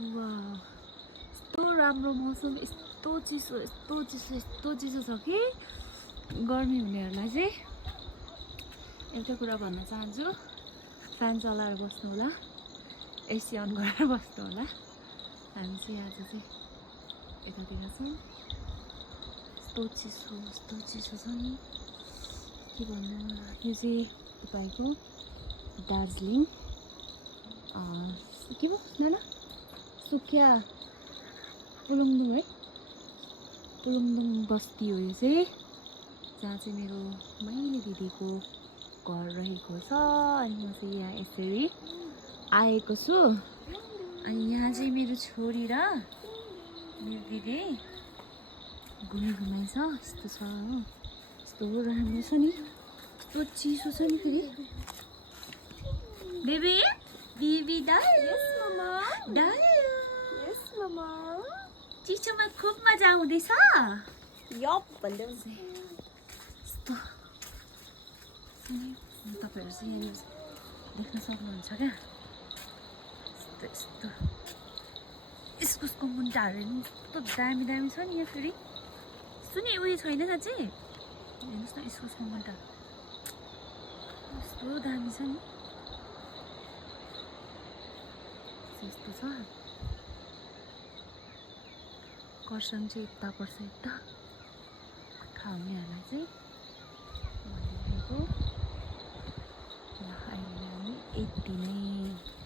वाह यस्तो राम्रो मौसम यस्तो चिसो छ कि गर्मी हुनेहरूलाई चाहिँ एउटा कुरा भन्न चाहन्छु फ्यान चलाएर बस्नु होला एसी अन गरेर बस्नु होला हामी चाहिँ आज चाहिँ यतातिर छौँ यस्तो चिसो छ नि के भन्नु यो चाहिँ तपाईँको दार्जिलिङ के भयो नाना सुकिया पुलुङदुङ है पुलुङदुङ बस्ती हो यो चाहिँ जहाँ चाहिँ मेरो माइली दिदीको घर रहेको छ अनि म चाहिँ यहाँ यसरी आएको छु अनि यहाँ चाहिँ मेरो छोरी र मेरो दिदी घुमाइ छ यस्तो छ हो यस्तो राम्रो छ नि यस्तो चिसो छ नि फेरि बेबी बेबी ममा चिसोमा खुब मजा आउँदैछ यप भन्दै यस्तो तपाईँहरू चाहिँ यहाँनिर देख्न सक्नुहुन्छ क्या यस्तो इस्कुसको मुन्टाहरू नि यस्तो दामी दामी छ नि यहाँ फेरि सुने उयो छैन साँच्चै हेर्नुहोस् न इस्कुसको मुन्टा यस्तो दामी छ नि यस्तो छ कर्सन चाहिँ यता पर्छ यता थाहा हुनेहरूलाई चाहिँ भनिदिएको अहिले हामी यति नै